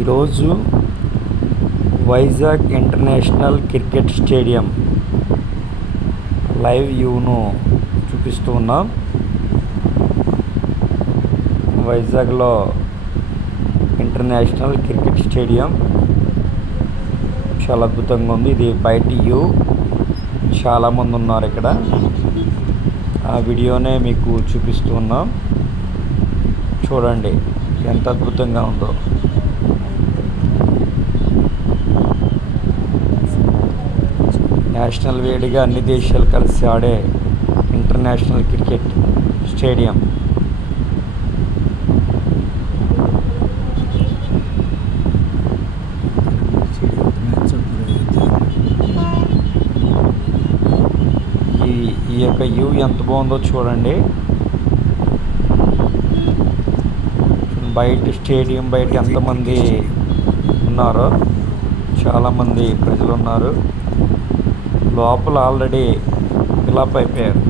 ఈరోజు Vizag international cricket stadium live వ్యూను చూపిస్తూ ఉన్నాం. వైజాగ్లో ఇంటర్నేషనల్ క్రికెట్ స్టేడియం చాలా అద్భుతంగా ఉంది. ఇది బయట వ్యూ, చాలామంది ఉన్నారు ఇక్కడ. ఆ వీడియోనే మీకు చూపిస్తూ ఉన్నాం. చూడండి ఎంత అద్భుతంగా ఉందో. నేషనల్ వేడిగా అన్ని దేశాలు కలిసి ఆడే ఇంటర్నేషనల్ క్రికెట్ స్టేడియం. ఈ యొక్క వ్యూ ఎంత బాగుందో చూడండి. బయట స్టేడియం బయట ఎంతమంది ఉన్నారో, చాలామంది ప్రజలు ఉన్నారు. లోపల ఆల్రెడీ ఫిలప్ అయిపోయారు.